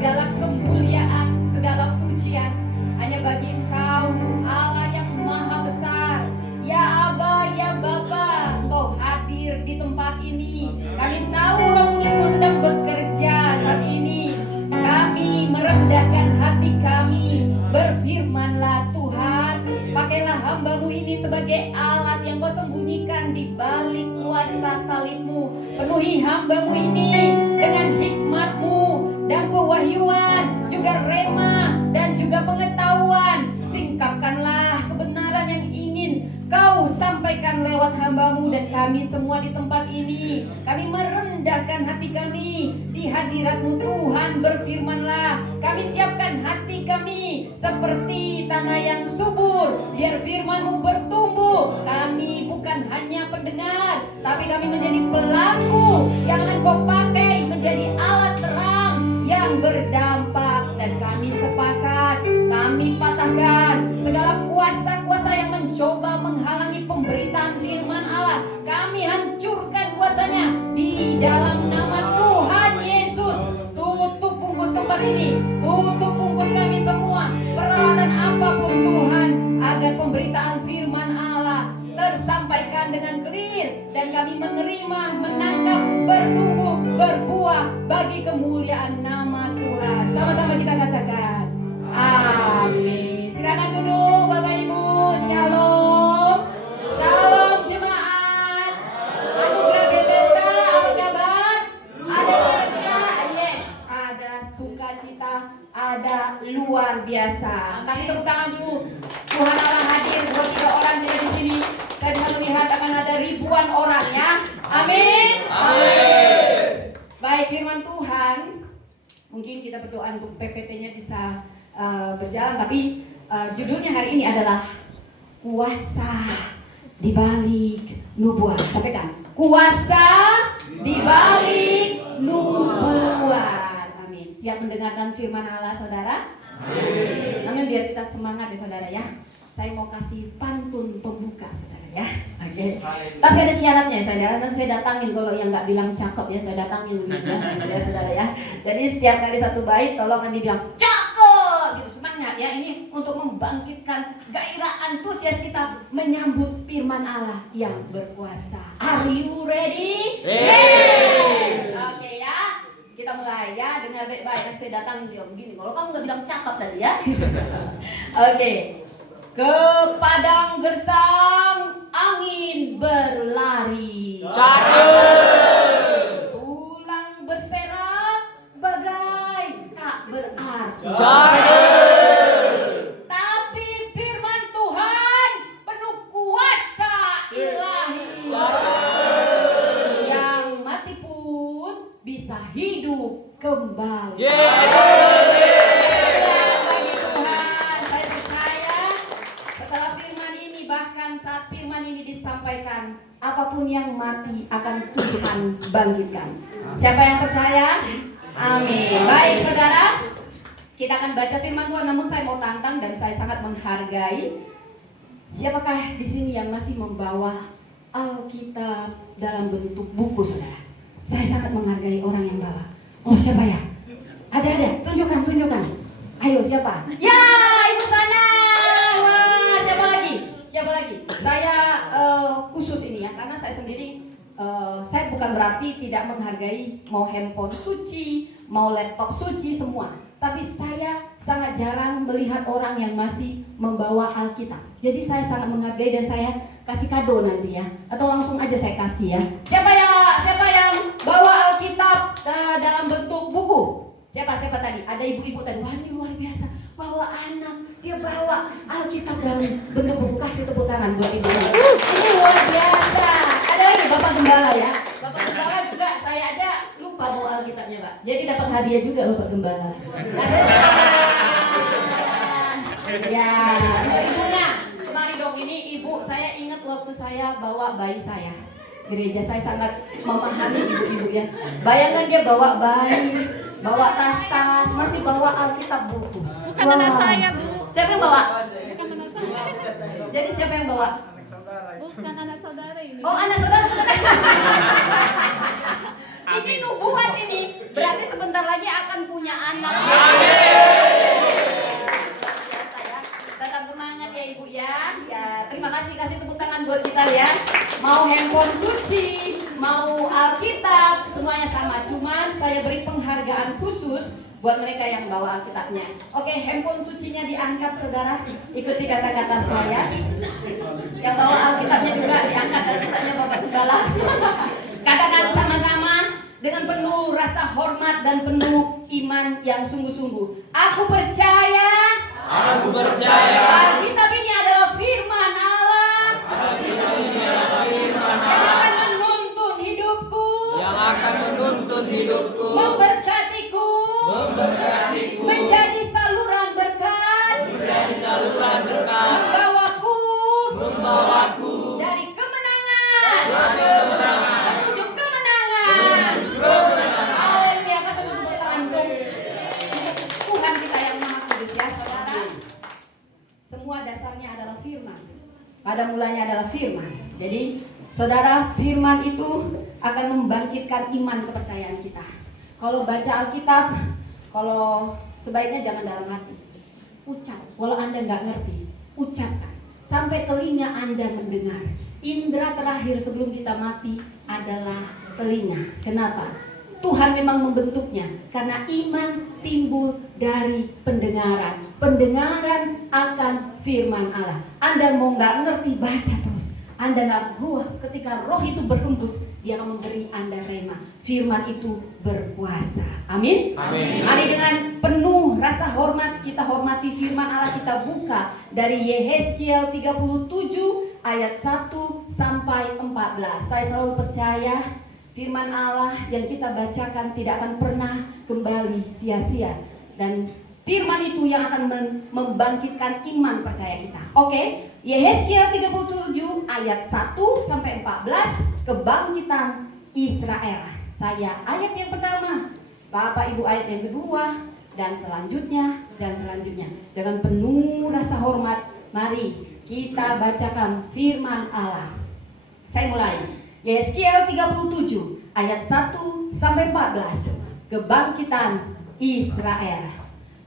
segala kemuliaan, segala pujian hanya bagi Engkau, Allah yang maha besar. Ya Aba, ya Bapa, Engkau hadir di tempat ini. Kami tahu Roh Kudus-Mu sedang bekerja saat ini. Kami merendahkan hati kami. Berfirmanlah Tuhan, pakailah hamba-Mu ini sebagai alat yang Kau sembunyikan di balik kuasa salib-Mu. Penuhi hamba-Mu ini dengan hikmat-Mu dan pewahyuan, juga rema dan juga pengetahuan. Singkapkanlah kebenaran yang ingin Kau sampaikan lewat hamba-Mu dan kami semua di tempat ini. Kami merendahkan hati kami di hadirat-Mu Tuhan. Berfirmanlah, kami siapkan hati kami seperti tanah yang subur, biar firman-Mu bertumbuh. Kami bukan hanya pendengar, tapi kami menjadi pelaku yang akan Kau pakai menjadi alat terang yang berdampak. Dan kami sepakat, kami patahkan segala kuasa-kuasa yang mencoba menghalangi pemberitaan firman Allah. Kami hancurkan kuasanya di dalam nama Tuhan Yesus. Tutup bungkus tempat ini, tutup bungkus kami semua, peralatan apapun Tuhan, agar pemberitaan firman Allah tersampaikan dengan clear dan kami menerima, menangkap, bertumbuh, berbuah bagi kemuliaan nama Tuhan. Sama-sama kita katakan amin. Silakan duduk Bapak Ibu. Shalom. Salam jemaat Anugerah Bethesda. Apa kabar? Ada sukacita? Yes, ada sukacita, ada luar biasa. Kasih tepuk tangan dulu. Tuhan Allah hadir. 2-3 orang kita di sini. Saya bisa melihat akan ada ribuan orang ya. Amin. Amin. Baik, firman Tuhan. Mungkin kita berdoa untuk PPT-nya bisa berjalan, tapi judulnya hari ini adalah kuasa di balik nubuat. Sampaikan. Kuasa di balik nubuat. Amin. Siap mendengarkan firman Allah, saudara? Amin. Amin. Biar kita semangat ya, saudara ya. Saya mau kasih pantun pembuka, saudara ya. Oke. Tapi ada syaratnya, saudara. Nanti saya datangin kalau yang nggak bilang cakep ya, saya datangin ya, saudara ya. Jadi setiap kali satu bait, tolong nanti bilang cakep, gitu, semangat ya. Ini untuk membangkitkan gairah antusias kita menyambut firman Allah yang berkuasa. Are you ready? Yes. Oke ya. Kita mulai ya, dengar baik-baik. Nanti saya datangin dia begini. Kalau kamu nggak bilang cakep tadi ya. Oke. Ke padang gersang angin berlari, cakep. tulang berserak bagai tak berarti, cakep. tapi firman Tuhan penuh kuasa ilahi, cakep. yang mati pun bisa hidup kembali. Bagi Tuhan, saya percaya setelah firman ini, bahkan saat firman ini disampaikan, apapun yang mati akan Tuhan bangkitkan. Siapa yang percaya? Amin. Baik saudara, kita akan baca firman Tuhan. Namun saya mau tantang dan saya sangat menghargai. Siapakah di sini yang masih membawa Alkitab dalam bentuk buku, saudara? Saya sangat menghargai orang yang bawa. Oh, siapa ya? Ada. Tunjukkan. Ayo, siapa? Ya, ibu sana. Wah, siapa lagi? Saya khusus ini ya, karena saya sendiri saya bukan berarti tidak menghargai mau handphone suci, mau laptop suci semua. Tapi saya sangat jarang melihat orang yang masih membawa Alkitab. Jadi saya sangat menghargai dan saya kasih kado nanti ya, atau langsung aja saya kasih ya. Siapa yang bawa Alkitab dalam bentuk buku? Siapa tadi? Ada ibu-ibu tadi. Wah, ini luar biasa. Bawa anak, dia bawa Alkitab dalam bentuk buku. Kasih tepuk tangan buat ibu. Ini luar biasa. Ada lagi Bapak Gembala ya. Bapak Gembala juga saya ada lupa bawa Alkitabnya, Pak. Jadi dapat hadiah juga Bapak Gembala. Kasih tepuk tangan. Ya, untuk ibunya. Kemari dong, ini ibu saya ingat waktu saya bawa bayi saya. Gereja saya sangat memahami ibu-ibu ya. Bayangkan dia bawa bayi, bawa tas-tas, masih bawa Alkitab buku. Bukan anak saya, Bu. Siapa yang bawa? Bukan anak saya. Jadi siapa yang bawa? Bukan anak saudara ini. Oh, anak saudara. Ini nubuat ini, berarti sebentar lagi akan punya anak. Biasa ya. Tetap semangat ya Ibu ya. Ya, terima kasih, kasih tepuk tangan buat kita ya. Mau handphone suci, mau Alkitab, semuanya sama. Cuman saya beri penghargaan khusus buat mereka yang bawa Alkitabnya. Oke, handphone sucinya diangkat saudara. Ikuti kata-kata saya. Yang bawa Alkitabnya juga diangkat, Alkitabnya Bapak Sugala. Katakan sama-sama dengan penuh rasa hormat dan penuh iman yang sungguh-sungguh. Aku percaya. Alkitab ini adalah firman Allah. Yang akan menuntun hidupku. Memberkatiku. Menjadi saluran berkat. Membawaku dari kemenangan menuju kemenangan. Haleluya. Kasih tepuk tangan untuk Tuhan kita yang Maha Kudus ya saudara. Semua dasarnya adalah firman. Pada mulanya adalah firman. Jadi saudara, firman itu akan membangkitkan iman kepercayaan kita. Kalau baca Alkitab, kalau sebaiknya jangan dalam hati. Ucap, walau Anda nggak ngerti, ucapkan. Sampai telinga Anda mendengar. Indra terakhir sebelum kita mati adalah telinga. Kenapa? Tuhan memang membentuknya. Karena iman timbul dari pendengaran. Pendengaran akan firman Allah. Anda mau nggak ngerti, baca terus. Anda nggak ruh, ketika roh itu berhembus, dia akan memberi Anda rema. Firman itu berkuasa. Amin. Mari dengan penuh rasa hormat kita hormati firman Allah. Kita buka dari Yehezkiel 37 ayat 1 sampai 14. Saya selalu percaya firman Allah yang kita bacakan tidak akan pernah kembali sia-sia. Dan firman itu yang akan membangkitkan iman percaya kita. Oke, Yehezkiel 37 ayat 1 sampai 14, kebangkitan Israel. Saya ayat yang pertama, Bapak Ibu ayat yang kedua, dan selanjutnya. Dengan penuh rasa hormat, mari kita bacakan firman Allah. Saya mulai. Yehezkiel 37 ayat 1 sampai 14, kebangkitan Israel.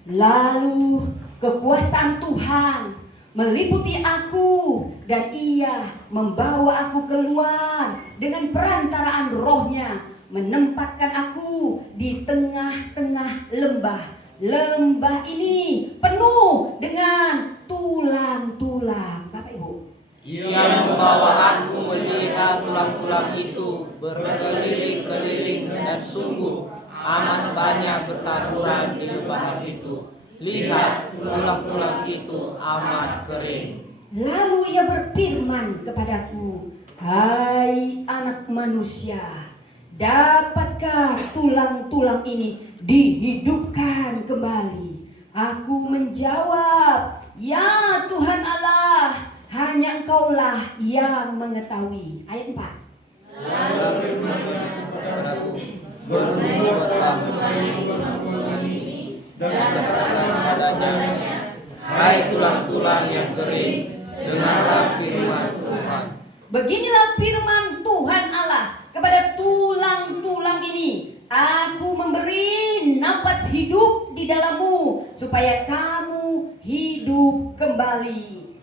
Lalu kekuasaan Tuhan meliputi aku, dan Ia membawa aku keluar dengan perantaraan rohnya, menempatkan aku di tengah-tengah lembah. Lembah ini penuh dengan tulang-tulang. Bapak Ibu, Ia membawa aku melihat tulang-tulang itu berkeliling-keliling, dan sungguh amat banyak bertaburan di lembah itu. Lihat, tulang-tulang itu amat kering. lalu Ia berfirman kepadaku, hai anak manusia, dapatkah tulang-tulang ini dihidupkan kembali? Aku menjawab, ya Tuhan Allah, hanya Engkaulah yang mengetahui. Ayat 4. Lalu firman-Nya kepadaku, bernubuatlah tulang-tulang ini, dan katakanlah padanya, hai tulang-tulang yang kering, dengarlah firman Tuhan. Beginilah firman Tuhan Allah kepada tulang-tulang ini. Aku memberi napas hidup di dalammu, supaya kamu hidup kembali.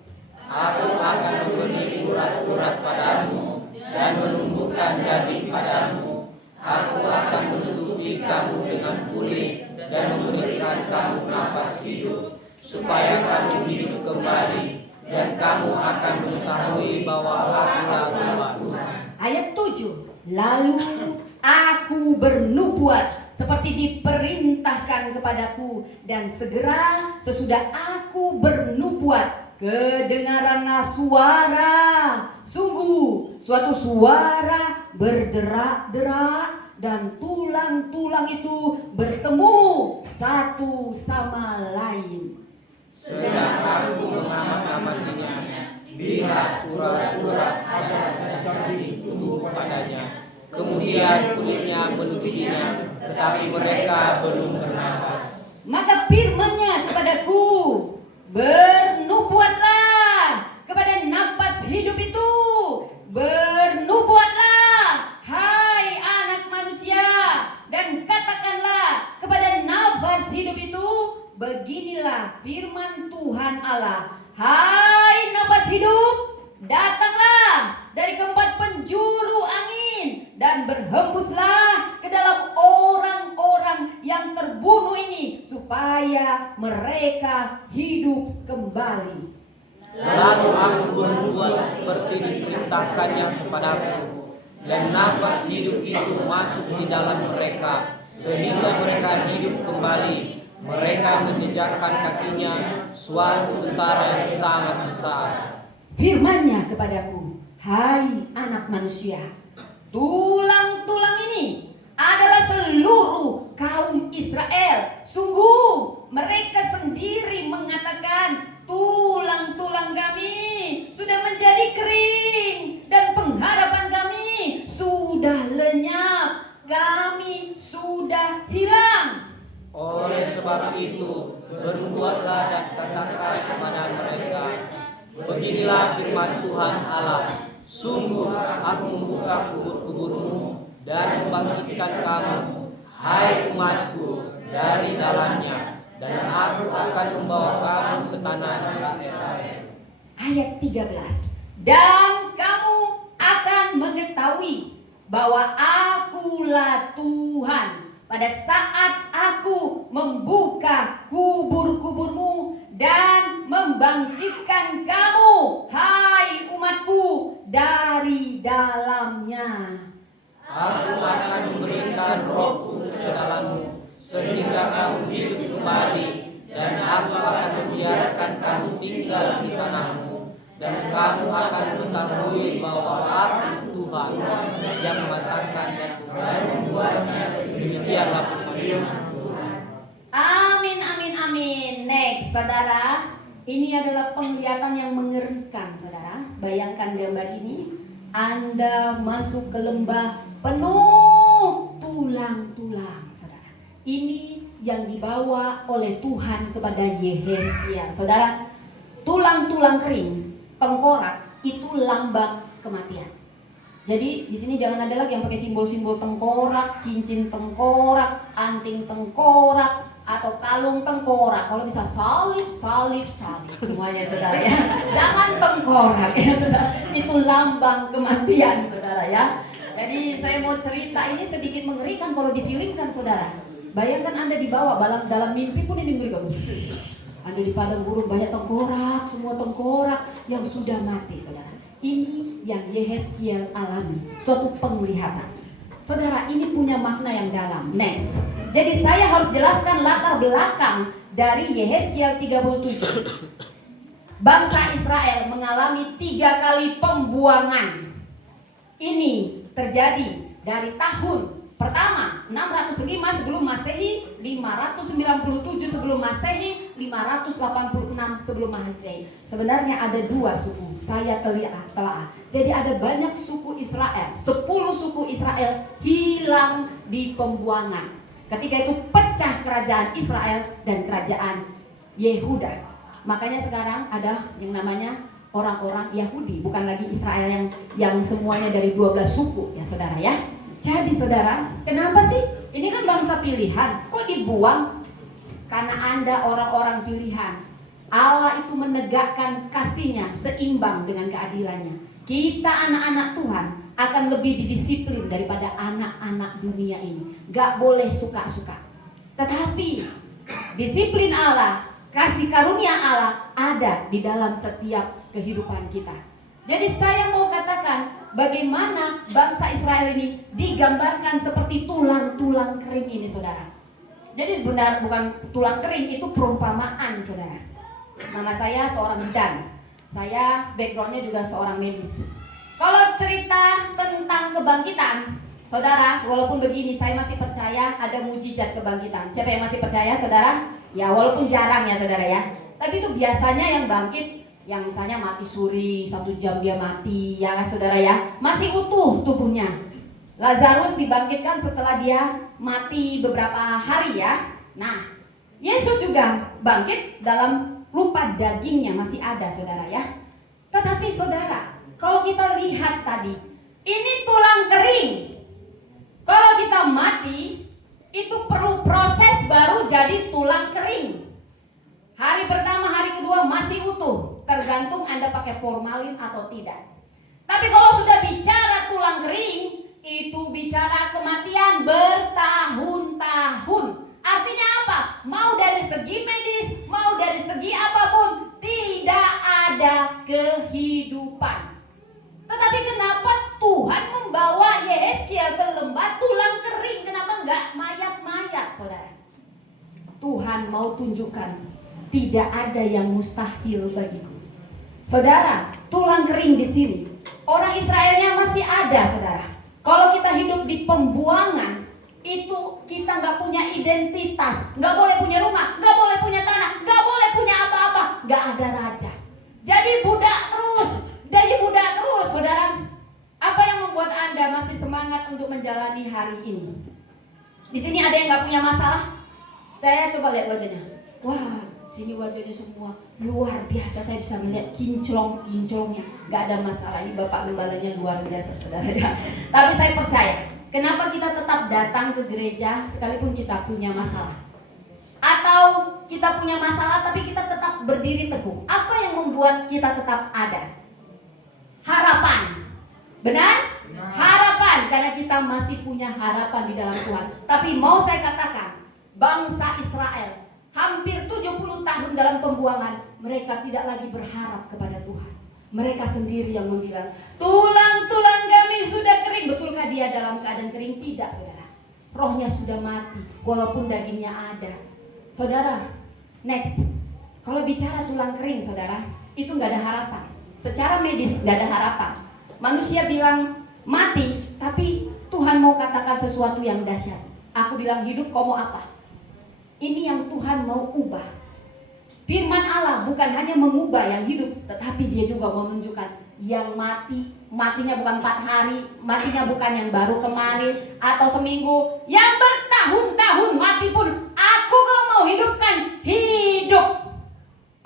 Aku akan memberi urat-urat padamu, dan menumbuhkan daging padamu. Aku akan menutupi kamu dengan kulit, dan memberikan kamu nafas hidup, supaya kamu hidup kembali, dan kamu akan mengetahui bahwa Akulah Tuhan. Ayat 7. Lalu aku bernubuat seperti diperintahkan kepadaku, dan segera sesudah aku bernubuat, kedengaranlah suara, sungguh suatu suara berderak-derak, dan tulang-tulang itu bertemu satu sama lain. Sedang aku mengamat-amatinya, lihat urat-urat pada daging tumbuh padanya, kemudian kulitnya menutupinya, tetapi mereka belum bernafas. Maka firman-Nya kepadaku, bernubuatlah kepada napas hidup itu, bernubuatlah, hai anak manusia, hidup itu, beginilah firman Tuhan Allah. Hai napas hidup, datanglah dari keempat penjuru angin dan berhembuslah ke dalam orang-orang yang terbunuh ini, supaya mereka hidup kembali. Lalu aku berbuat seperti diperintahkannya kepadaku, dan nafas hidup itu masuk di dalam mereka, sehingga mereka hidup kembali. Mereka menjejakkan kakinya suatu tentara yang sangat besar. Firman-Nya kepadaku, hai anak manusia, tulang-tulang ini adalah seluruh kaum Israel. Sungguh mereka sendiri mengatakan, tulang-tulang kami sudah menjadi kering dan pengharapan kami sudah lenyap, kami sudah hilang. Oleh sebab itu, bernubuatlah dan katakan kepada mereka, beginilah firman Tuhan Allah, sungguh aku membuka kubur-kuburmu dan membangkitkan kamu, hai umatku, dari dalamnya, dan aku akan membawa kamu ke tanah Israel. Ayat 13. Dan kamu akan mengetahui bahwa akulah Tuhan pada saat aku membuka kubur-kuburmu dan membangkitkan kamu, hai umatku, dari dalamnya. Aku akan memberikan rohku ke dalammu, sehingga kamu hidup kembali, dan aku akan membiarkan kamu tinggal di tanahmu, dan kamu akan mengetahui bahwa aku Tuhan yang mengatakan dan membuatnya. Demikianlah firman Tuhan. Amin, amin, amin. Next, saudara, ini adalah penglihatan yang mengerikan, saudara. Bayangkan gambar ini. Anda masuk ke lembah penuh tulang-tulang, saudara. Ini yang dibawa oleh Tuhan kepada Yehezkiel, saudara. Tulang-tulang kering, tengkorak, itu lambang kematian. Jadi di sini jangan ada lagi yang pakai simbol-simbol tengkorak, cincin tengkorak, anting tengkorak, atau kalung tengkorak. Kalau bisa salib semuanya, saudara ya. Jangan tengkorak ya, saudara. Itu lambang kematian, saudara ya. Jadi saya mau cerita ini sedikit mengerikan kalau difilmkan, saudara. Bayangkan Anda dibawa dalam mimpi pun ini mengerikan. Anda di padang gurun banyak tengkorak, semua tengkorak yang sudah mati, saudara. Ini yang Yehezkiel alami, suatu penglihatan. Saudara, ini punya makna yang dalam. Next. Jadi saya harus jelaskan latar belakang dari Yehezkiel 37. Bangsa Israel mengalami 3 kali pembuangan. Ini terjadi dari tahun pertama 605 sebelum Masehi, 597 sebelum Masehi, 586 sebelum Masehi. Sebenarnya ada 2 suku. Saya telah. Jadi ada banyak suku Israel. 10 suku Israel hilang di pembuangan. Ketika itu pecah kerajaan Israel dan kerajaan Yehuda. Makanya sekarang ada yang namanya orang-orang Yahudi, bukan lagi Israel yang semuanya dari 12 suku ya, saudara ya. Jadi saudara, kenapa sih? Ini kan bangsa pilihan, kok dibuang? Karena Anda orang-orang pilihan. Allah itu menegakkan kasih-Nya seimbang dengan keadilannya. Kita anak-anak Tuhan akan lebih didisiplin daripada anak-anak dunia ini. Gak boleh suka-suka. Tetapi disiplin Allah, kasih karunia Allah ada di dalam setiap kehidupan kita. Jadi saya mau katakan bagaimana bangsa Israel ini digambarkan seperti tulang-tulang kering ini, saudara. Jadi benar, bukan tulang kering, itu perumpamaan, saudara. Nama saya seorang bidan. Saya backgroundnya juga seorang medis. Kalau cerita tentang kebangkitan, saudara, walaupun begini, saya masih percaya ada mujizat kebangkitan. Siapa yang masih percaya, saudara? Ya, walaupun jarang ya, saudara ya. Tapi itu biasanya yang bangkit, yang misalnya mati suri, 1 jam dia mati, ya saudara ya, masih utuh tubuhnya. Lazarus dibangkitkan setelah dia mati beberapa hari ya. Nah, Yesus juga bangkit dalam rupa dagingnya masih ada, saudara ya. Tetapi saudara, kalau kita lihat tadi, ini tulang kering. Kalau kita mati, itu perlu proses baru jadi tulang kering. Hari pertama, hari kedua masih utuh, tergantung Anda pakai formalin atau tidak. Tapi kalau sudah bicara tulang kering, itu bicara kematian bertahun-tahun. Artinya apa? Mau dari segi medis, mau dari segi apapun, tidak ada kehidupan. Tetapi kenapa Tuhan membawa Yehezkiel ke lembah tulang kering? Kenapa enggak mayat-mayat, saudara? Tuhan mau tunjukkan tidak ada yang mustahil bagiku. Saudara, tulang kering di sini, orang Israelnya masih ada, saudara. Kalau kita hidup di pembuangan, itu kita nggak punya identitas, nggak boleh punya rumah, nggak boleh punya tanah, nggak boleh punya apa-apa, nggak ada raja. Jadi budak terus, saudara. Apa yang membuat Anda masih semangat untuk menjalani hari ini? Di sini ada yang nggak punya masalah? Saya coba lihat wajahnya. Wah, sini wajahnya semua luar biasa. Saya bisa melihat kinclongnya. Nggak ada masalah. Ini Bapak Gembalanya luar biasa, saudara. Tapi saya percaya, kenapa kita tetap datang ke gereja sekalipun kita punya masalah? Atau kita punya masalah tapi kita tetap berdiri teguh. Apa yang membuat kita tetap ada? Harapan. Benar? Harapan, karena kita masih punya harapan di dalam Tuhan. Tapi mau saya katakan, bangsa Israel hampir 70 tahun dalam pembuangan, mereka tidak lagi berharap kepada Tuhan. Mereka sendiri yang membilang, tulang-tulang kami sudah kering. Betulkah dia dalam keadaan kering? Tidak, saudara. Rohnya sudah mati, walaupun dagingnya ada. Saudara, next. Kalau bicara tulang kering, saudara, itu nggak ada harapan. Secara medis nggak ada harapan. Manusia bilang mati, tapi Tuhan mau katakan sesuatu yang dahsyat. Aku bilang hidup, kau mau apa? Ini yang Tuhan mau ubah. Firman Allah bukan hanya mengubah yang hidup, tetapi dia juga mau menunjukkan yang mati, matinya bukan 4 hari, matinya bukan yang baru kemarin atau seminggu, yang bertahun-tahun mati pun aku kalau mau hidupkan, hidup.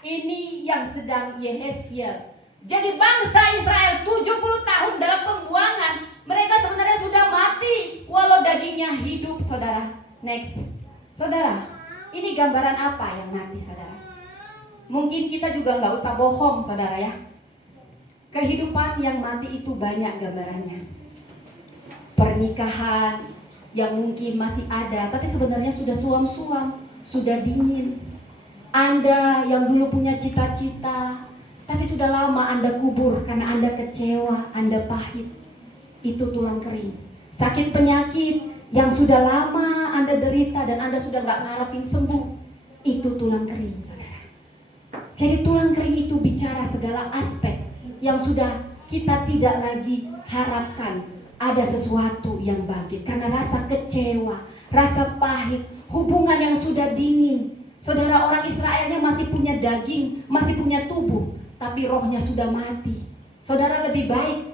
Ini yang sedang Yehezkiel. Jadi bangsa Israel 70 tahun dalam pembuangan, mereka sebenarnya sudah mati walau dagingnya hidup, saudara. Next. Saudara, ini gambaran apa yang mati, saudara? Mungkin kita juga nggak usah bohong, saudara ya. Kehidupan yang mati itu banyak gambarannya. Pernikahan yang mungkin masih ada, tapi sebenarnya sudah suam-suam, sudah dingin. Anda yang dulu punya cita-cita, tapi sudah lama Anda kubur karena Anda kecewa, Anda pahit. Itu tulang kering. Sakit penyakit yang sudah lama Anda derita dan Anda sudah gak ngarepin sembuh, itu tulang kering, saudara. Jadi tulang kering itu bicara segala aspek yang sudah kita tidak lagi harapkan ada sesuatu yang bangkit. Karena rasa kecewa, rasa pahit, hubungan yang sudah dingin. Saudara, orang Israelnya masih punya daging, masih punya tubuh, tapi rohnya sudah mati. Saudara, lebih baik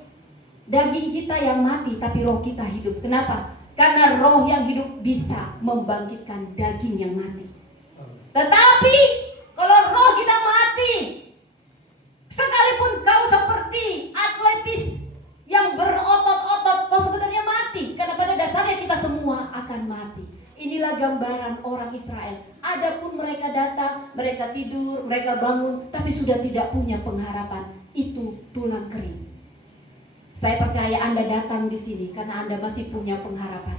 daging kita yang mati tapi roh kita hidup. Kenapa? Karena roh yang hidup bisa membangkitkan daging yang mati. Tetapi kalau roh kita mati, sekalipun kau seperti atletis yang berotot-otot, kau sebenarnya mati. Karena pada dasarnya kita semua akan mati. Inilah gambaran orang Israel. Adapun mereka datang, mereka tidur, mereka bangun, tapi sudah tidak punya pengharapan. Itu tulang kering. Saya percaya Anda datang di sini karena Anda masih punya pengharapan.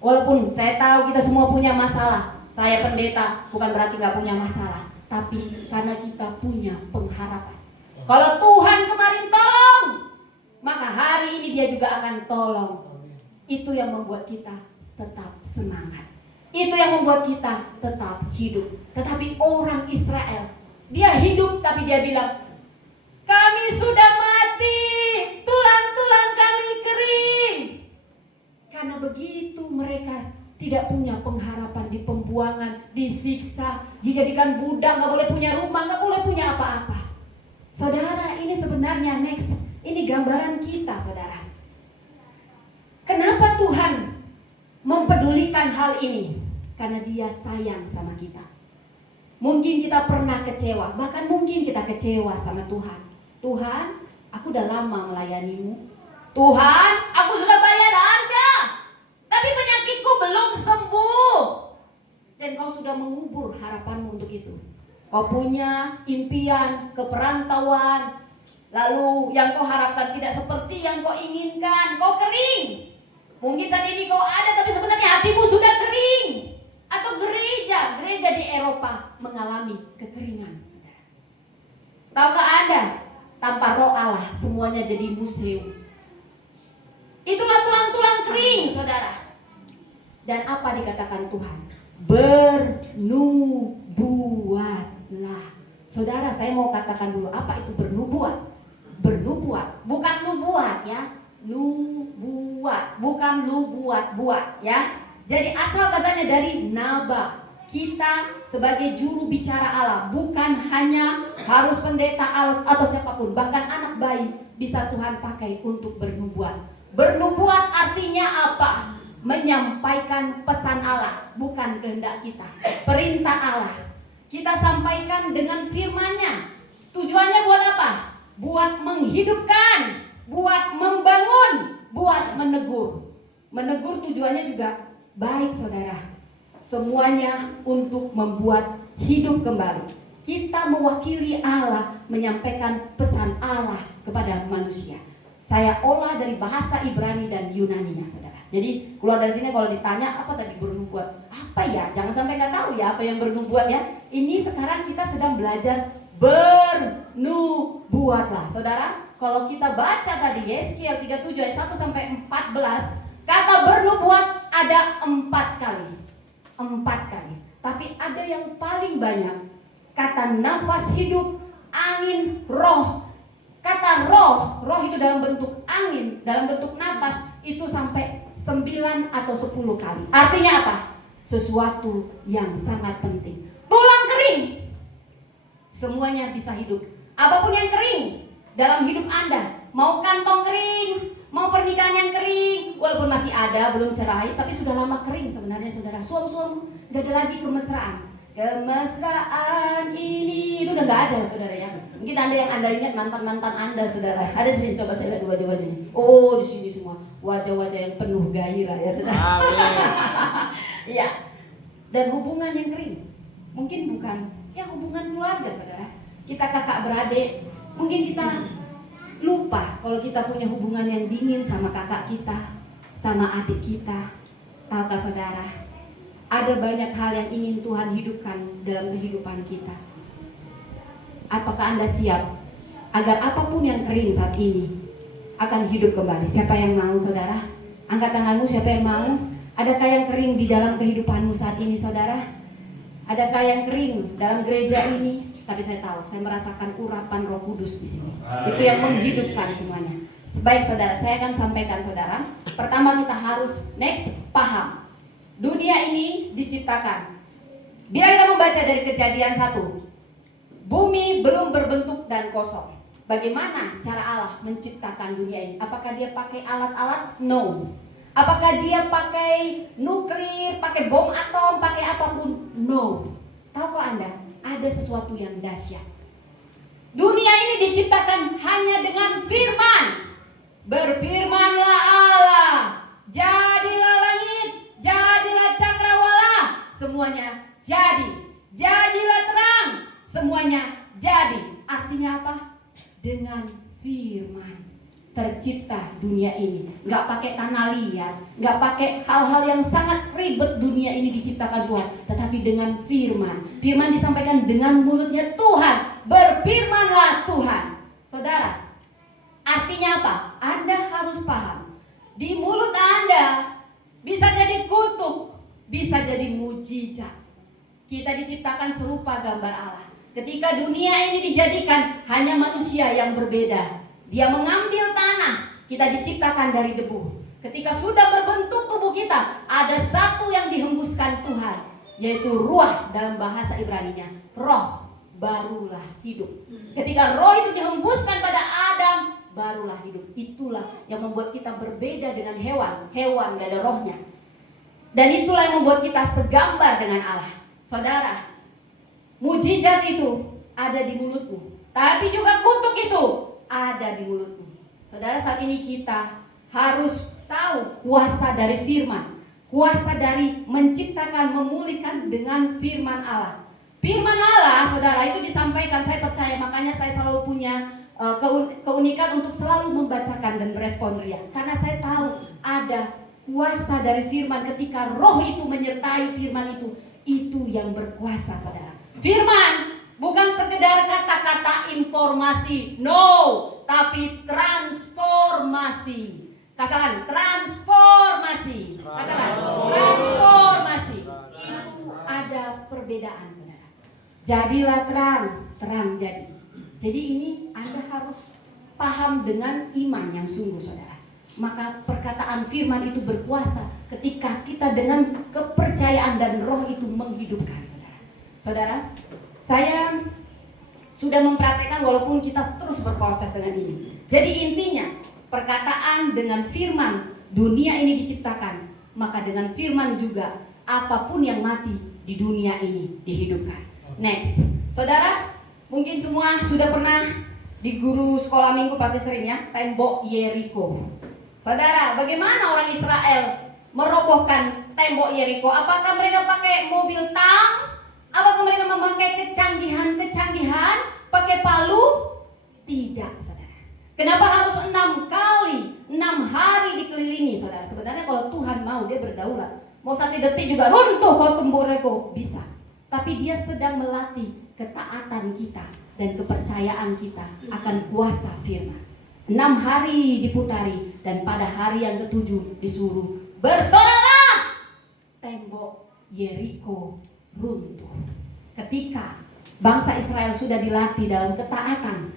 Walaupun saya tahu kita semua punya masalah. Saya pendeta bukan berarti nggak punya masalah, tapi karena kita punya pengharapan. Kalau Tuhan kemarin tolong, maka hari ini Dia juga akan tolong. Itu yang membuat kita tetap semangat. Itu yang membuat kita tetap hidup. Tetapi orang Israel, dia hidup tapi dia bilang, kami sudah mati, tulang-tulang kami kering. Karena begitu mereka tidak punya pengharapan di pembuangan, disiksa, dijadikan budak, gak boleh punya rumah, gak boleh punya apa-apa. Saudara, ini sebenarnya next, ini gambaran kita, saudara. Kenapa Tuhan mempedulikan hal ini? Karena Dia sayang sama kita. Mungkin kita pernah kecewa, bahkan mungkin kita kecewa sama Tuhan. Tuhan, aku udah lama melayanimu. Tuhan, aku sudah bayar harga, tapi penyakitku belum sembuh. dan kau sudah mengubur harapanmu untuk itu. Kau punya impian ke perantauan, lalu yang kau harapkan tidak seperti yang kau inginkan, kau kering. Mungkin saat ini kau ada tapi sebenarnya hatimu sudah kering. Atau gereja di Eropa mengalami kekeringan. Tahukah Anda, tanpa roh Allah semuanya jadi museum. Itulah tulang-tulang kering, saudara. Dan apa dikatakan Tuhan? Bernubuatlah. Saudara, saya mau katakan dulu, apa itu bernubuat? Bernubuat, bukan nubuat ya. Nubuat, bukan nubuat-buat ya. Jadi asal katanya dari naba. Kita sebagai juru bicara Allah, bukan hanya harus pendeta atau siapapun, bahkan anak bayi bisa Tuhan pakai untuk bernubuat. Bernubuat artinya apa? Menyampaikan pesan Allah, bukan kehendak kita. Perintah Allah kita sampaikan dengan firman-Nya. Tujuannya buat apa? Buat menghidupkan, buat membangun, buat menegur. Menegur tujuannya juga baik, saudara. Semuanya untuk membuat hidup kembali. Kita mewakili Allah, menyampaikan pesan Allah kepada manusia. Saya olah dari bahasa Ibrani dan Yunani-nya, saudara. Jadi keluar dari sini kalau ditanya apa tadi bernubuat, apa ya? Jangan sampai nggak tahu ya apa yang bernubuat ya. Ini sekarang kita sedang belajar bernubuatlah, saudara. Kalau kita baca tadi Yeskiel 37 ayat 1 sampai 14, kata bernubuat ada 4 kali. 4 kali. Tapi ada yang paling banyak, kata nafas hidup, angin, roh. Kata roh itu dalam bentuk angin, dalam bentuk nafas itu sampai 9 atau 10 kali. Artinya apa? Sesuatu yang sangat penting. Tulang kering, semuanya bisa hidup. Apapun yang kering dalam hidup Anda, mau kantong kering, mau pernikahan yang kering, walaupun masih ada, belum cerai, tapi sudah lama kering sebenarnya, saudara. Suami-suami gak ada lagi kemesraan. Kemesraan ini itu udah gak ada, saudara ya. Mungkin ada yang Anda ingat mantan-mantan Anda, saudara. Ada di sini, coba saya lihat wajah-wajahnya. Oh, di sini semua wajah-wajah yang penuh gairah ya, saudara. Iya. Dan hubungan yang kering, mungkin bukan ya hubungan keluarga, saudara. Kita kakak beradik, mungkin kita lupa kalau kita punya hubungan yang dingin sama kakak kita, sama adik kita. Tahukah saudara, ada banyak hal yang ingin Tuhan hidupkan dalam kehidupan kita. Apakah Anda siap agar apapun yang kering saat ini akan hidup kembali? Siapa yang mau, saudara? Angkat tanganmu, siapa yang mau? Adakah yang kering di dalam kehidupanmu saat ini, saudara? Adakah yang kering dalam gereja ini? Tapi saya tahu, saya merasakan urapan Roh Kudus di sini. Itu yang menghidupkan semuanya. Baik, saudara, saya akan sampaikan, saudara. Pertama kita harus paham. Dunia ini diciptakan. Bila kita membaca dari Kejadian 1, bumi belum berbentuk dan kosong. Bagaimana cara Allah menciptakan dunia ini? Apakah dia pakai alat-alat? No. Apakah dia pakai nuklir, pakai bom atom, pakai apapun? No. Tahukah Anda? Ada sesuatu yang dahsyat. Dunia ini diciptakan hanya dengan firman. Berfirmanlah Allah, jadilah langit, jadilah cakrawala, semuanya jadi. Jadilah terang, semuanya jadi. Artinya apa? Dengan firman tercipta dunia ini. Gak pakai tanah liat, gak pakai hal-hal yang sangat ribet. Dunia ini diciptakan Tuhan, tetapi dengan firman. Firman disampaikan dengan mulutnya Tuhan. Berfirmanlah Tuhan. Saudara, artinya apa? Anda harus paham. Di mulut Anda bisa jadi kutuk, bisa jadi mujizat. Kita diciptakan serupa gambar Allah. Ketika dunia ini dijadikan, hanya manusia yang berbeda. Dia mengambil tanah, kita diciptakan dari debu. Ketika sudah berbentuk tubuh kita, ada satu yang dihembuskan Tuhan, yaitu ruah dalam bahasa Ibrani-nya. Roh, barulah hidup. Ketika roh itu dihembuskan pada Adam, barulah hidup. Itulah yang membuat kita berbeda dengan hewan. Hewan gak ada rohnya. Dan itulah yang membuat kita segambar dengan Allah. Saudara, mujizat itu ada di mulutmu, tapi juga kutuk itu ada di mulutmu. Saudara, saat ini kita harus tahu kuasa dari firman. kuasa dari menciptakan, memulihkan dengan firman Allah. Firman Allah, saudara, itu disampaikan, saya percaya, makanya saya selalu punya keunikan untuk selalu membacakan dan merespon ria. Karena saya tahu ada kuasa dari firman ketika roh itu menyertai firman itu yang berkuasa, saudara. Firman bukan sekedar kata-kata informasi, no, tapi transformasi. Katakan transformasi. Katakan transformasi. Itu ada perbedaan, saudara. Jadilah terang, terang jadi. Jadi ini Anda harus paham dengan iman yang sungguh, saudara. Maka perkataan firman itu berkuasa ketika kita dengan kepercayaan dan roh itu menghidupkan, saudara. Saudara, saya sudah mempraktekkan walaupun kita terus berproses dengan ini. Jadi intinya, perkataan dengan firman dunia ini diciptakan, maka dengan firman juga apapun yang mati di dunia ini dihidupkan. Next, saudara, mungkin semua sudah pernah di guru sekolah minggu pasti sering ya, tembok Yeriko. Saudara, bagaimana orang Israel merobohkan tembok Yeriko? Apakah mereka pakai mobil tank? Apakah mereka memakai kecanggihan, pakai palu? Tidak, saudara. Kenapa harus 6 kali, 6 hari dikelilingi, saudara? Sebenarnya kalau Tuhan mau, dia berdaulat. Mau 1 detik juga runtuh kalau tembok Yeriko, bisa. Tapi dia sedang melatih ketaatan kita dan kepercayaan kita akan kuasa firman. 6 hari diputari dan pada hari yang ke-7 disuruh bersoraklah, tembok Yeriko runtuh. Ketika bangsa Israel sudah dilatih dalam ketaatan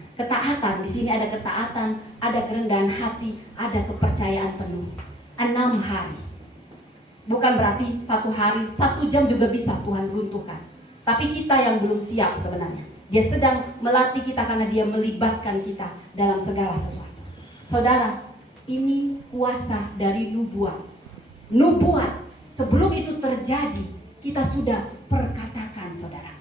di sini ada ketaatan, ada kerendahan hati, ada kepercayaan penuh. 6 hari. Bukan berarti 1 hari, 1 jam juga bisa Tuhan runtuhkan. Tapi kita yang belum siap sebenarnya. Dia sedang melatih kita karena dia melibatkan kita dalam segala sesuatu. Saudara, ini kuasa dari nubuat. Nubuat, sebelum itu terjadi, kita sudah perkatakan, saudara.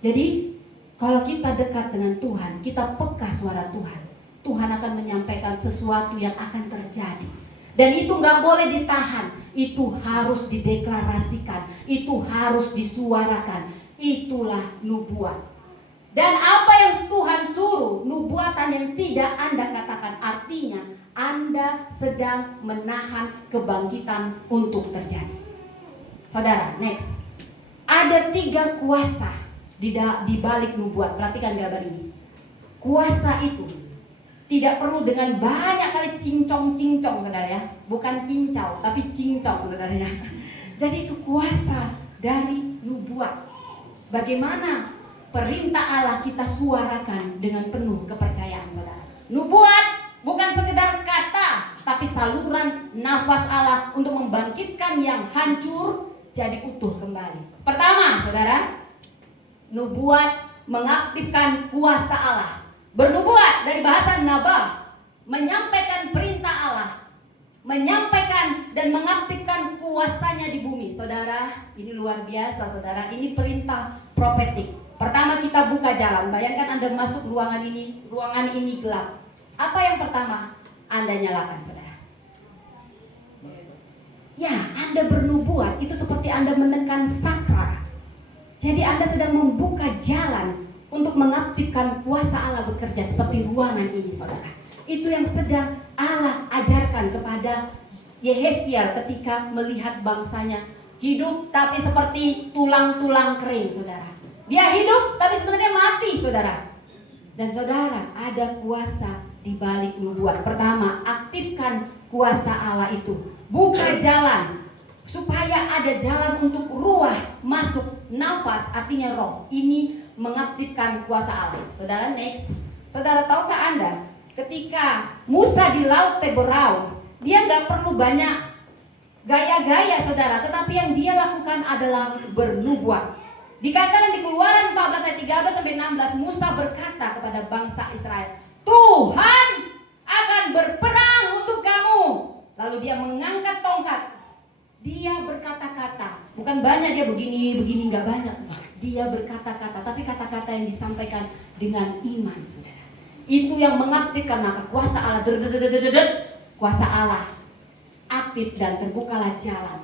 Jadi, kalau kita dekat dengan Tuhan, kita peka suara Tuhan, Tuhan akan menyampaikan sesuatu yang akan terjadi. Dan itu gak boleh ditahan, itu harus dideklarasikan, itu harus disuarakan. Itulah nubuat. Dan apa yang Tuhan suruh, nubuatan yang tidak Anda katakan, artinya Anda sedang menahan kebangkitan untuk terjadi. Saudara, next. Ada 3 kuasa di balik nubuat. Perhatikan gambar ini. Kuasa itu tidak perlu dengan banyak kali cincong-cincong, saudara ya. Bukan cincau, tapi cincong, saudara ya. Jadi itu kuasa dari nubuat. Bagaimana perintah Allah kita suarakan dengan penuh kepercayaan, saudara. Nubuat bukan sekedar kata, tapi saluran nafas Allah untuk membangkitkan yang hancur jadi utuh kembali. Pertama, saudara, nubuat mengaktifkan kuasa Allah. Bernubuat dari bahasa nabah, menyampaikan perintah Allah, menyampaikan dan mengaktifkan kuasanya di bumi. Saudara, ini luar biasa, saudara. Ini perintah profetik. Pertama kita buka jalan. Bayangkan Anda masuk ruangan ini gelap. Apa yang pertama Anda nyalakan, saudara? Ya, Anda bernubuat itu seperti Anda menekan saklar. Jadi Anda sedang membuka jalan untuk mengaktifkan kuasa Allah bekerja seperti ruangan ini, saudara. Itu yang sedang Allah ajarkan kepada Yehezkiel ketika melihat bangsanya hidup tapi seperti tulang-tulang kering, saudara. Dia hidup tapi sebenarnya mati, saudara. Dan saudara, ada kuasa di balik nubuat. Pertama, aktifkan kuasa Allah itu. Buka jalan supaya ada jalan untuk ruah masuk. Nafas artinya roh. Ini mengaktifkan kuasa Allah. Saudara, next. Saudara, tahukah Anda ketika Musa di Laut Teberau, dia gak perlu banyak gaya-gaya, saudara. Tetapi yang dia lakukan adalah bernubuat. Dikatakan di Keluaran 14 ayat 13-16, Musa berkata kepada bangsa Israel, Tuhan akan berperang untuk kamu. Lalu dia mengangkat tongkat. Dia berkata-kata. Bukan banyak dia begini, gak banyak. Dia berkata-kata, tapi kata-kata yang disampaikan dengan iman, saudara. Itu yang mengaktifkan maka kuasa Allah. Kuasa Allah aktif dan terbukalah jalan.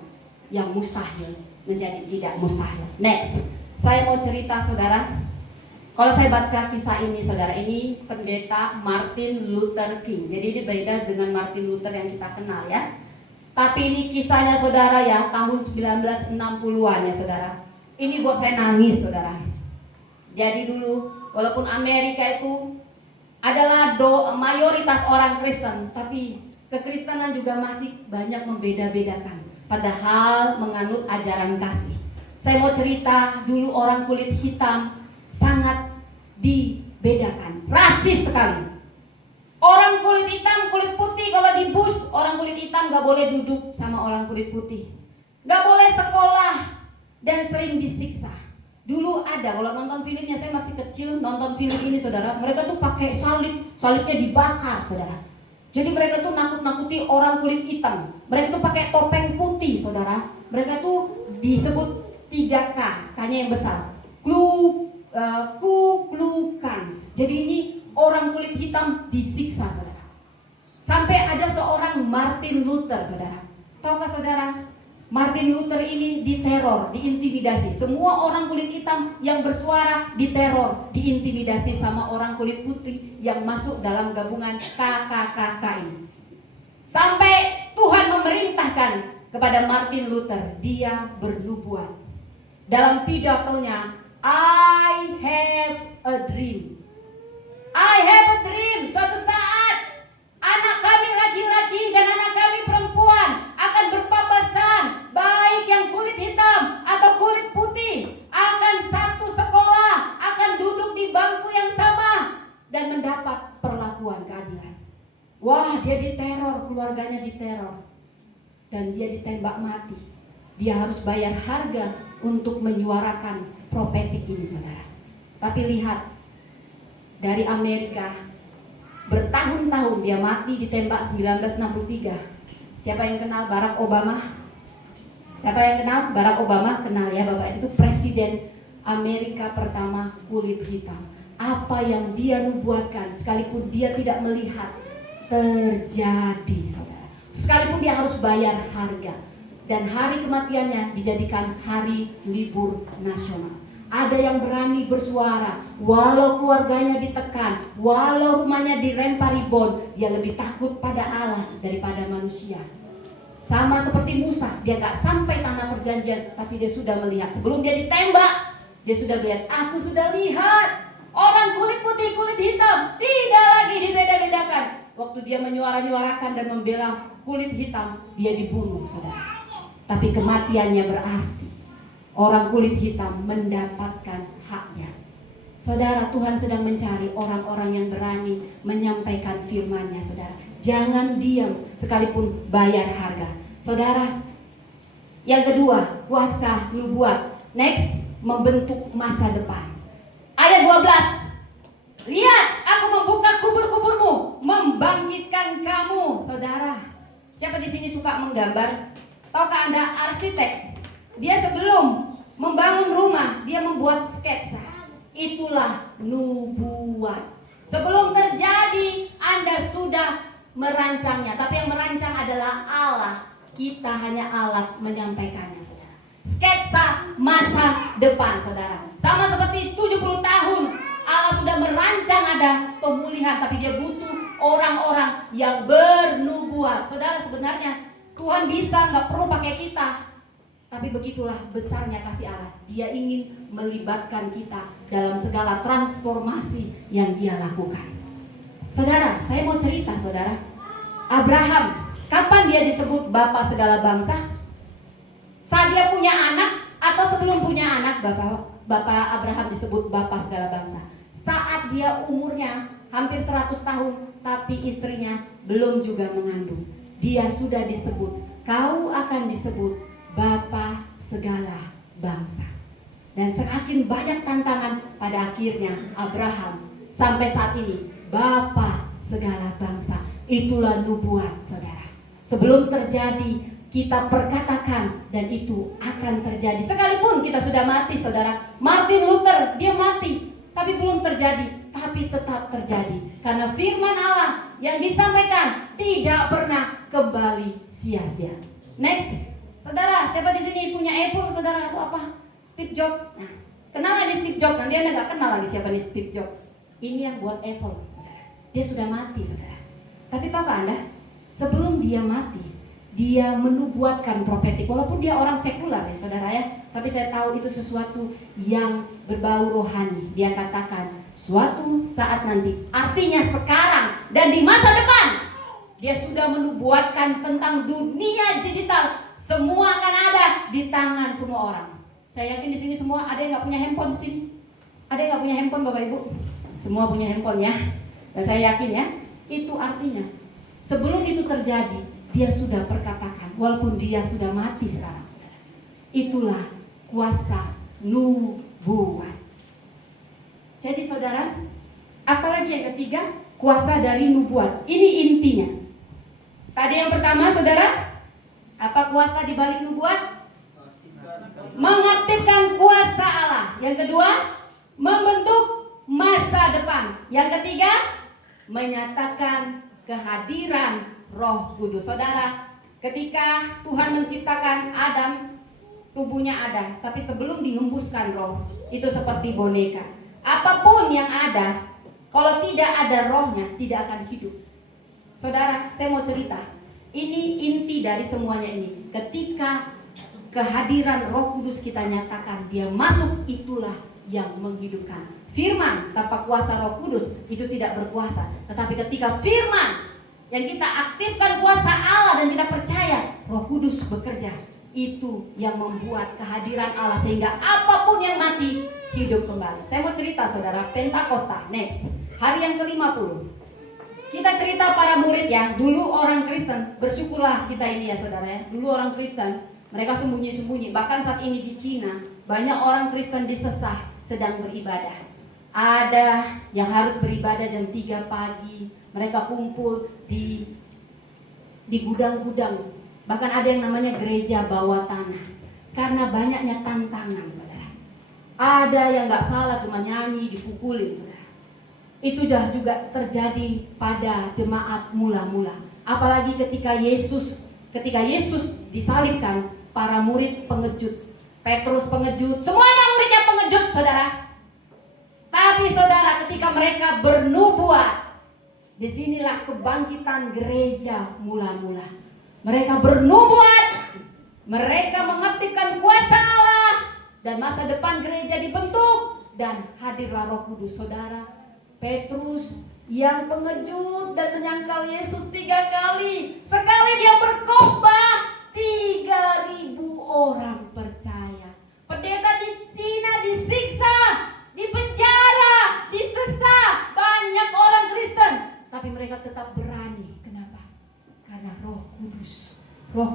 yang mustahil menjadi tidak mustahil. Next, saya mau cerita saudara. Kalau saya baca kisah ini saudara, ini pendeta Martin Luther King. Jadi ini beda dengan Martin Luther yang kita kenal ya. Tapi ini kisahnya saudara ya, tahun 1960-an ya saudara. Ini buat saya nangis saudara. Jadi dulu walaupun Amerika itu adalah mayoritas orang Kristen, tapi kekristenan juga masih banyak membeda-bedakan, padahal menganut ajaran kasih. Saya mau cerita, dulu orang kulit hitam sangat dibedakan, rasis sekali. Orang kulit hitam, kulit putih, kalau di bus orang kulit hitam gak boleh duduk sama orang kulit putih, gak boleh sekolah, dan sering disiksa. Dulu ada, kalau nonton filmnya, saya masih kecil nonton film ini saudara, mereka tuh pakai salib, salibnya dibakar saudara. Jadi mereka tuh nakut-nakuti orang kulit hitam. Mereka tuh pakai topeng putih saudara. Mereka tuh disebut 3K, K-nya yang besar, Ku Klux Klan. Jadi ini orang kulit hitam disiksa saudara. Sampai ada seorang Martin Luther saudara. Tahukah saudara, Martin Luther ini diteror, diintimidasi. Semua orang kulit hitam yang bersuara diteror, diintimidasi sama orang kulit putih yang masuk dalam gabungan KKKK ini. Sampai Tuhan memerintahkan kepada Martin Luther, dia bernubuat. Dalam pidatonya, I have a dream. I have a dream. Suatu saat anak kami laki-laki dan anak kami perempuan akan berpapasan, baik yang kulit hitam atau kulit putih, akan satu sekolah, akan duduk di bangku yang sama dan mendapat perlakuan keadilan. Wah, dia diteror, keluarganya diteror, dan dia ditembak mati. Dia harus bayar harga untuk menyuarakan profetik ini saudara. Tapi lihat, dari Amerika bertahun-tahun dia mati ditembak 1963. Siapa yang kenal Barack Obama? Siapa yang kenal Barack Obama? Kenal ya Bapak, itu presiden Amerika pertama kulit hitam. Apa yang dia nubuatkan sekalipun dia tidak melihat terjadi saudara. Sekalipun dia harus bayar harga, dan hari kematiannya dijadikan hari libur nasional. Ada yang berani bersuara, walau keluarganya ditekan, walau rumahnya dilempari bom, dia lebih takut pada Allah daripada manusia. Sama seperti Musa, dia gak sampai tanah perjanjian, tapi dia sudah melihat. Sebelum dia ditembak, dia sudah lihat, aku sudah lihat orang kulit putih, kulit hitam tidak lagi dibeda-bedakan. Waktu dia menyuarakan dan membela kulit hitam, dia dibunuh saudara. Tapi kematiannya berarti orang kulit hitam mendapatkan haknya. Saudara, Tuhan sedang mencari orang-orang yang berani menyampaikan firman-Nya saudara. Jangan diam sekalipun bayar harga. Saudara, yang kedua, kuasa nubuat. Next, membentuk masa depan. Ayat 12. Lihat, aku membuka kubur-kuburmu, membangkitkan kamu. Saudara, siapa di sini suka menggambar? Tahukah Anda arsitek? Dia sebelum membangun rumah, dia membuat sketsa. Itulah nubuat. Sebelum terjadi, Anda sudah merancangnya. Tapi yang merancang adalah Allah. Kita hanya alat menyampaikannya saudara. Sketsa masa depan saudara. Sama seperti 70 tahun Allah sudah merancang ada pemulihan, tapi dia butuh orang-orang yang bernubuat. Saudara, sebenarnya Tuhan bisa, gak perlu pakai kita. Tapi begitulah besarnya kasih Allah. Dia ingin melibatkan kita dalam segala transformasi yang dia lakukan. Saudara, saya mau cerita saudara. Abraham, kapan dia disebut Bapak segala bangsa? Saat dia punya anak atau sebelum punya anak Bapak Abraham disebut Bapak segala bangsa? Saat dia umurnya hampir 100 tahun, tapi istrinya belum juga mengandung, dia sudah disebut, kau akan disebut Bapa segala bangsa. Dan semakin banyak tantangan, pada akhirnya Abraham sampai saat ini Bapa segala bangsa. Itulah nubuat saudara. Sebelum terjadi kita perkatakan dan itu akan terjadi. Sekalipun kita sudah mati saudara. Martin Luther dia mati, tapi belum terjadi, tapi tetap terjadi. Karena firman Allah yang disampaikan tidak pernah kembali sia-sia. Next, Saudara, siapa di sini punya Apple, saudara, atau apa? Steve Jobs. Nah, kenal nggak nih Steve Jobs? Nanti Anda nggak kenal lagi siapa nih Steve Jobs. Ini yang buat Apple, saudara. Dia sudah mati, saudara. Tapi tahukah Anda, sebelum dia mati, dia menubuatkan profetik. Walaupun dia orang sekular ya, saudara ya. Tapi saya tahu itu sesuatu yang berbau rohani. Dia katakan, suatu saat nanti, artinya sekarang dan di masa depan, dia sudah menubuatkan tentang dunia digital. Semua akan ada di tangan semua orang. Saya yakin di sini semua ada yang nggak punya handphone di sini. Ada yang nggak punya handphone, Bapak Ibu? Semua punya handphone ya. Dan saya yakin ya, itu artinya sebelum itu terjadi, dia sudah perkatakan, walaupun dia sudah mati sekarang. Itulah kuasa nubuat. Jadi saudara, apalagi yang ketiga, kuasa dari nubuat. Ini intinya. Tadi yang pertama, saudara, apa kuasa di balik nubuat? Mengaktifkan kuasa Allah. Yang kedua, membentuk masa depan. Yang ketiga, menyatakan kehadiran Roh Kudus. Saudara, ketika Tuhan menciptakan Adam, tubuhnya ada, tapi sebelum dihembuskan roh, itu seperti boneka. Apapun yang ada, kalau tidak ada rohnya, tidak akan hidup. Saudara, saya mau cerita. Ini inti dari semuanya ini. Ketika kehadiran Roh Kudus kita nyatakan, dia masuk, itulah yang menghidupkan. Firman tanpa kuasa Roh Kudus itu tidak berkuasa. Tetapi ketika firman yang kita aktifkan kuasa Allah dan kita percaya Roh Kudus bekerja, itu yang membuat kehadiran Allah sehingga apapun yang mati hidup kembali. Saya mau cerita saudara, Pentakosta next, hari yang ke-50. Kita cerita para murid ya, dulu orang Kristen, bersyukurlah kita ini ya saudara ya. Dulu orang Kristen, mereka sembunyi-sembunyi. Bahkan saat ini di Cina, banyak orang Kristen disesah sedang beribadah. Ada yang harus beribadah jam 3 pagi. Mereka kumpul di gudang-gudang. Bahkan ada yang namanya gereja bawah tanah. Karena banyaknya tantangan saudara. Ada yang gak salah cuma nyanyi, dipukulin saudara. Itu dah juga terjadi pada jemaat mula-mula. Apalagi ketika Yesus disalibkan, para murid pengejut, Petrus pengejut, semuanya muridnya pengejut, saudara. Tapi saudara, ketika mereka bernubuat, disinilah kebangkitan gereja mula-mula. Mereka bernubuat, mereka mengaktifkan kuasa Allah, dan masa depan gereja dibentuk, dan hadirlah Roh Kudus, saudara. Petrus yang pengejut dan menyangkal Yesus 3 kali. Sekali dia berkhotbah, 3.000 orang percaya. Pendeta di Cina disiksa, dipenjara, disesah, banyak orang Kristen, tapi mereka tetap berani. Kenapa? Karena Roh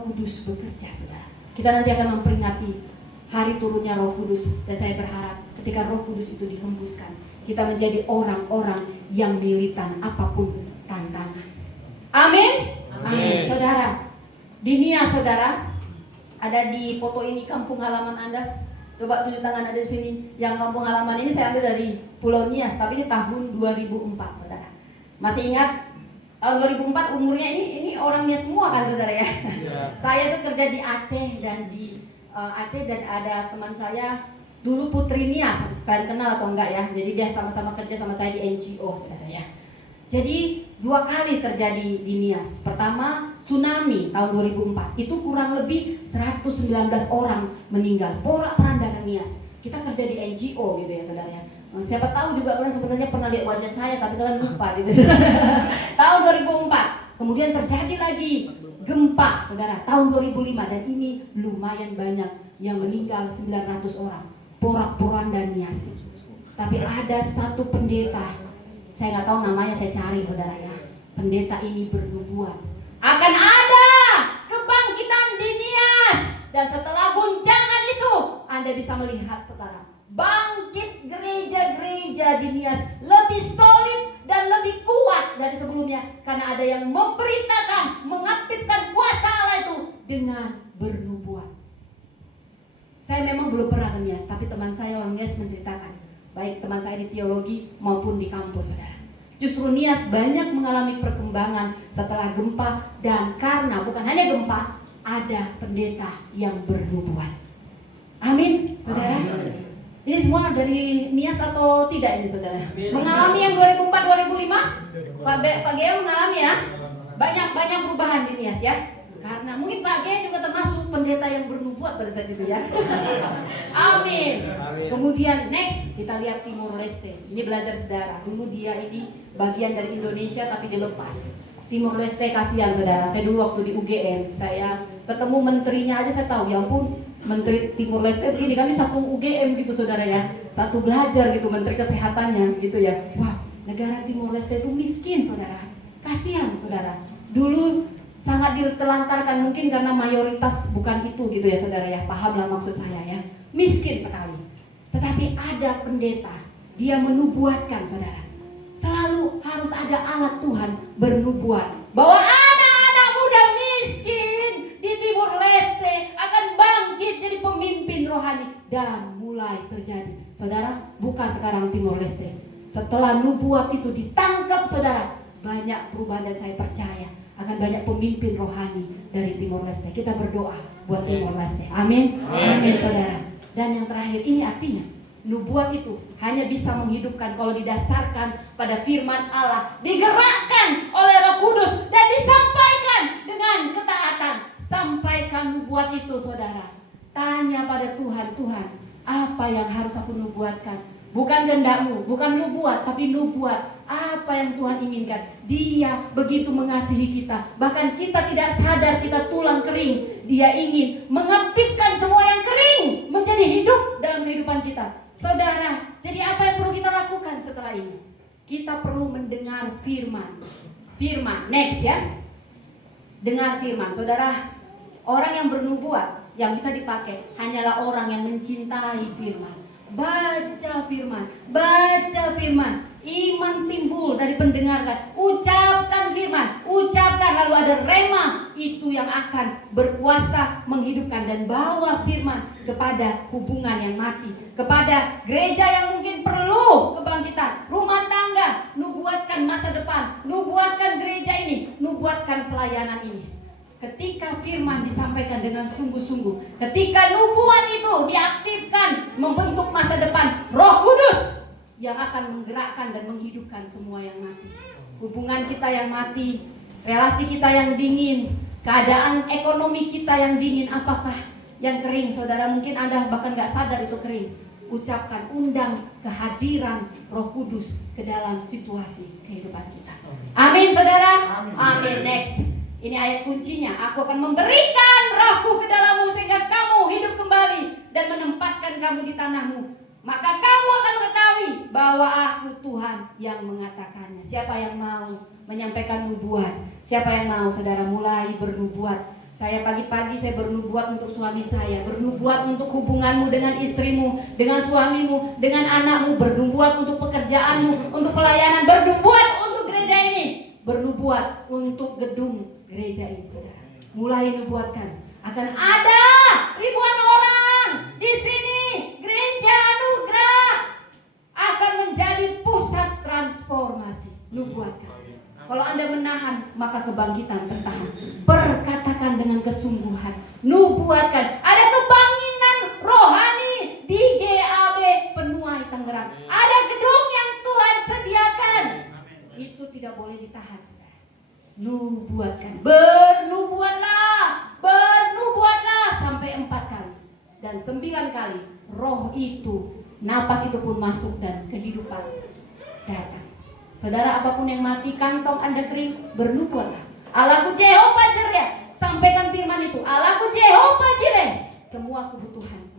Kudus bekerja, saudara. Kita nanti akan memperingati hari turunnya Roh Kudus, dan saya berharap ketika Roh Kudus itu dihembuskan, kita menjadi orang-orang yang militan apapun tantangan. Amin. Amin. Saudara, di Nias saudara, ada di foto ini kampung halaman Anda. Coba tunjuk tangan ada di sini. Yang kampung halaman ini saya ambil dari Pulau Nias, tapi ini tahun 2004 saudara. Masih ingat tahun 2004 umurnya ini orang Nias semua kan saudara ya. Saya tuh kerja di Aceh dan Aceh dan ada teman saya dulu Putri Nias, kalian kenal atau enggak ya? Jadi dia sama-sama kerja sama saya di NGO, saudara ya. Jadi 2 kali terjadi di Nias. Pertama tsunami tahun 2004, itu kurang lebih 119 orang meninggal. Porak-porandakan Nias. Kita kerja di NGO gitu ya, saudara ya. Siapa tahu juga kalian sebenarnya pernah lihat wajah saya, tapi kalian lupa gitu. Tahun 2004, kemudian terjadi lagi gempa, saudara, tahun 2005, dan ini lumayan banyak yang meninggal, 900 orang. Porak-poranda Nias. Tapi ada satu pendeta, saya nggak tahu namanya, saya cari saudara ya. Pendeta ini bernubuat akan ada kebangkitan di Nias, dan setelah guncangan itu Anda bisa melihat sekarang bangkit gereja-gereja di Nias lebih solid dan lebih kuat dari sebelumnya, karena ada yang memberitakan, mengaktifkan kuasa Allah itu dengan bernubuat. Saya memang belum pernah ke Nias, tapi teman saya orang Nias menceritakan, baik teman saya di teologi maupun di kampus, saudara. Justru Nias banyak mengalami perkembangan setelah gempa, dan karena bukan hanya gempa, ada pendeta yang bernubuat. Amin, saudara. Ini semua dari Nias atau tidak ini, saudara? Mengalami yang 2004-2005? Pak Gea mengalami ya? Banyak perubahan di Nias ya. Karena mungkin Pak Gea juga termasuk pendeta yang bernubuat pada saat itu ya. Amin. Kemudian next kita lihat Timor Leste. Ini belajar sejarah. Dulu dia ini bagian dari Indonesia tapi dilepas. Timor Leste kasihan saudara. Saya dulu waktu di UGM, saya ketemu menterinya aja saya tahu, ya ampun, Menteri Timor Leste begini, kami satu UGM gitu saudara ya, satu belajar gitu, menteri kesehatannya gitu ya. Wah, negara Timor Leste itu miskin saudara, kasihan saudara. Dulu sangat ditelantarkan mungkin karena mayoritas bukan itu gitu ya saudara ya, pahamlah maksud saya ya, miskin sekali. Tetapi ada pendeta, dia menubuatkan saudara. Selalu harus ada alat Tuhan bernubuat bahwa anak-anak muda miskin di Timor Leste akan bangkit jadi pemimpin rohani dan mulai terjadi. Saudara, bukan sekarang Timor Leste. Setelah nubuat itu ditangkap saudara, banyak perubahan dan saya percaya akan banyak pemimpin rohani dari Timor Leste. Kita berdoa buat Timor Leste. Amin. Amin saudara. Dan yang terakhir ini artinya nubuat itu hanya bisa menghidupkan kalau didasarkan pada firman Allah, digerakkan oleh Roh Kudus dan disampaikan dengan ketaatan. Sampaikan nubuat itu saudara. Tanya pada Tuhan, Tuhan, apa yang harus aku nubuatkan? Bukan kehendakmu, bukan nubuat, tapi nubuat. Apa yang Tuhan inginkan? Dia begitu mengasihi kita. Bahkan kita tidak sadar kita tulang kering. Dia ingin mengaktifkan semua yang kering menjadi hidup dalam kehidupan kita. Saudara, jadi apa yang perlu kita lakukan setelah ini? Kita perlu mendengar firman. Firman, next ya. Dengar firman. Saudara, orang yang bernubuat yang bisa dipakai hanyalah orang yang mencintai firman. Baca firman, baca firman. Iman timbul dari pendengarkan. Ucapkan firman, ucapkan, lalu ada rema. Itu yang akan berkuasa menghidupkan dan bawa firman kepada hubungan yang mati, kepada gereja yang mungkin perlu kebangkitan, rumah tangga. Nubuatkan masa depan, nubuatkan gereja ini, nubuatkan pelayanan ini. Ketika firman disampaikan dengan sungguh-sungguh, ketika nubuat itu diaktifkan membentuk masa depan, Roh Kudus yang akan menggerakkan dan menghidupkan semua yang mati. Hubungan kita yang mati, relasi kita yang dingin, keadaan ekonomi kita yang dingin, apakah yang kering? Saudara, mungkin Anda bahkan gak sadar itu kering. Ucapkan, undang kehadiran Roh Kudus ke dalam situasi kehidupan kita. Amin saudara. Amin. Next, ini ayat kuncinya. Aku akan memberikan Rohku ke dalammu sehingga kamu hidup kembali dan menempatkan kamu di tanahmu. Maka kamu akan mengetahui bahwa aku Tuhan yang mengatakannya. Siapa yang mau menyampaikan nubuat? Siapa yang mau saudara mulai bernubuat? Saya pagi-pagi saya bernubuat untuk suami saya, bernubuat untuk hubunganmu dengan istrimu, dengan suamimu, dengan anakmu, bernubuat untuk pekerjaanmu, untuk pelayanan, bernubuat untuk gereja ini, bernubuat untuk gedung gereja ini saudara. Mulai nubuatkan. Akan ada ribuan orang di sini. Gereja Anugerah akan menjadi pusat transformasi. Nubuatkan. Kalau Anda menahan, maka kebangkitan tertahan. Perkatakan dengan kesungguhan. Nubuatkan. Ada kebangkitan rohani di GAB Penuai Tangerang. Ada gedung yang Tuhan sediakan. Itu tidak boleh ditahan. Nubuatkan. Bernubuatlah. Bernubuatlah sampai 4 kali. Dan 9 kali. Roh itu, napas itu pun masuk dan kehidupan datang. Saudara, apapun yang mati, kantong Anda kering, bernubuatlah. Allahku Jehovah Jireh, sampaikan firman itu. Allahku Jehovah Jireh, semua kebutuhanku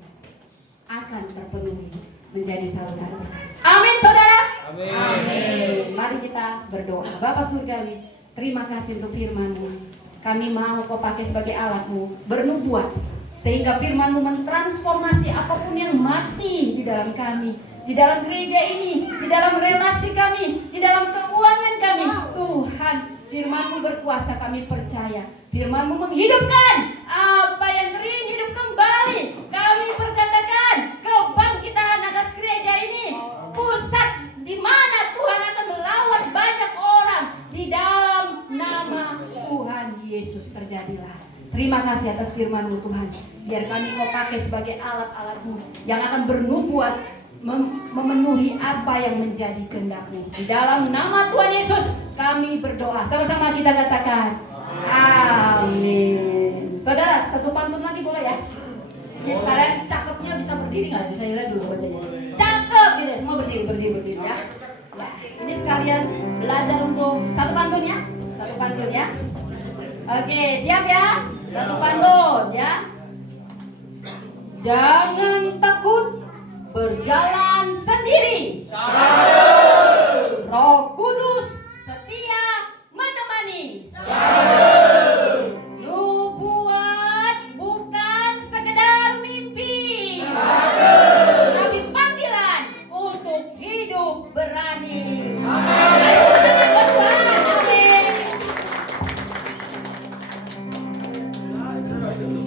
akan terpenuhi menjadi saudara. Amin saudara. Amin. Amin. Mari kita berdoa. Bapa Surgawi, terima kasih untuk firman-Mu. Kami mau Kau pakai sebagai alat-Mu bernubuat, sehingga firman-Mu mentransformasi apapun yang mati di dalam kami, di dalam gereja ini, di dalam relasi kami, di dalam keuangan kami. Tuhan, firman-Mu berkuasa, kami percaya. Firman-Mu menghidupkan apa yang kering, hidup kembali. Kami perkatakan kebangkitan atas gereja ini, pusat di mana Tuhan akan melawat banyak orang di dalam nama Tuhan Yesus. Terjadilah Terima kasih atas firman-Mu Tuhan. Biar kami Kau pakai sebagai alat-alat-Mu yang akan bernubuat memenuhi apa yang menjadi kehendak-Mu. Di dalam nama Tuhan Yesus kami berdoa. Sama-sama kita katakan amin. Saudara, satu pantun lagi boleh ya? Ini sekarang cakepnya bisa berdiri nggak? Bisa lihat dulu bacanya. Cakep gitu, semua berdiri ya. Ya, ini sekalian belajar untuk satu pantun ya. Satu pantun ya. Oke, siap ya? Satu pantun ya. Jangan takut berjalan sendiri. Roh Kudus setia menemani. Nubuat bukan sekedar mimpi, tapi panggilan untuk hidup berani.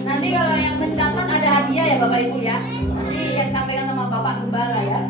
Nanti kalau yang mencatat ada hadiah ya Bapak Ibu ya. Nanti yang sampaikan sama Bapak Gembala ya.